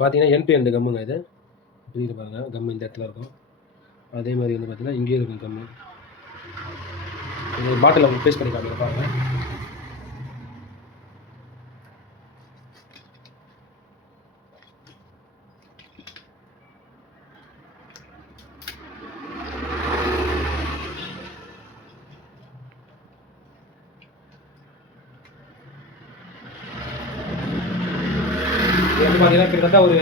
பார்த்தீங்கன்னா என் to end கம்முங்க இது. புரியுது பாருங்க, கம் இந்த இடத்துல இருக்கும். அதே மாதிரி வந்து பார்த்தீங்கன்னா இங்கேயும் இருக்கும் கம்மு. இது பாட்டில் அவங்க பேஸ்ட் பண்ணி காட்டுங்க பாருங்க. இது வந்து பார்த்தீங்கன்னா கிட்டத்தட்ட ஒரு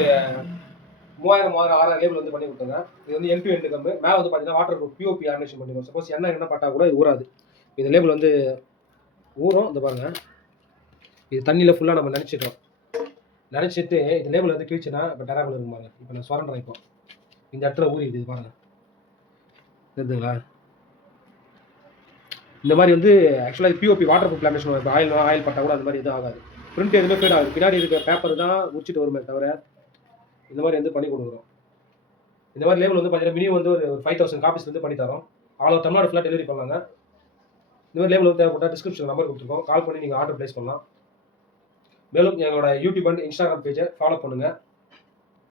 3000 லேபிள் வந்து பண்ணி கொடுத்துங்க. இது வந்து என் டு எண்டு கம்மு. மேலே வந்து பார்த்தீங்கன்னா வாட்டர் ப்ரூஃப் பிஓபி லேமினேஷன் பண்ணிருக்கோம். சப்போஸ் என்ன பட்டா கூட ஊறாது. இந்த லேபிள் வந்து ஊறும். இந்த பாருங்க, இது தண்ணியில் ஃபுல்லாக நம்ம நினச்சிட்டோம். நினச்சிட்டு இந்த லேபிள் வந்து கிழிச்சுன்னா இப்போ டெராபிள் இருக்கும் பாருங்க. இப்போ நான் சுரண்டுறேன். இப்போ இந்த இடத்துல ஊறிடுது இது பாருங்க, தெரியுதுங்களா? இந்த மாதிரி வந்து ஆக்சுவலாக பிஓபி வாட்டர் ப்ரூஃப் லேமினேஷன். இப்போ ஆயில் பட்டா கூட அந்த மாதிரி எதுவும் ஆகாது. பிரிண்ட் எதுவுமே ஃபேட் ஆகுது. பின்னாடி இருக்க பேப்பர் தான் உரிச்சிட்டு வருமே தவிர இந்த மாதிரி வந்து பண்ணி கொடுக்குறோம். இந்த மாதிரி லேபிள் வந்து பார்த்தீங்கன்னா மினிமம் வந்து ஒரு 5000 காப்பீஸ் வந்து பண்ணி தரோம். ஆல் ஓவர் தமிழ்நாடு ஃபுல்லாக டெலிவரி பண்ணலாங்க. இந்த மாதிரி லேபிள் வந்து தேவைப்பட்டால் டிஸ்கிரிப்ஷன் நம்பர் கொடுத்துருக்கோம், கால் பண்ணி நீங்கள் ஆர்டர் ப்ளேஸ் பண்ணலாம். மேலும் எங்களோட யூடியூப் அண்ட் இன்ஸ்டாகிராம் பேஜை ஃபாலோ பண்ணுங்கள்.